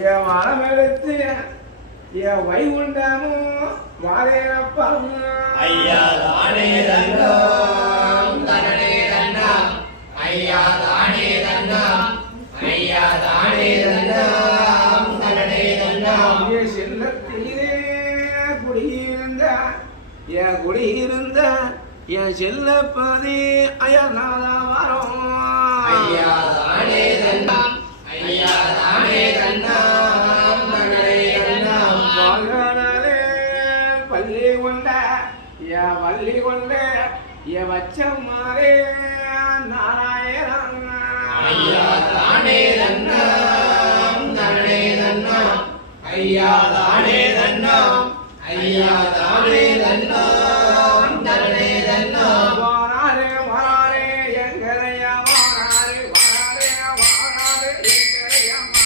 என் மனம் எடுத்து என் வைகுண்டமும் வாரேனப்பம் ஐயா தானே தன்னம் தனனே தன்னம் ஐயா தானே தன்னம் ஐயா தானே தன்னம் தனனே தன்னம் என் செல்லத்திலே குடியிருந்த என் குடியிருந்த என் செல்லப்பதி அயநாதா வரும் ஐயா தானே தன்னம் ஐயா தானே தன்னம் தனனே தன்னம் வாழ்கடலே பள்ளி கொண்ட என் பள்ளி கொண்ட என் வச்சம்மாரே நாராயணன் ஐயா தானே தன்னம் தனனே தன்னம் ஐயா தானே தன்னம் ஐயா தானே தன்னம்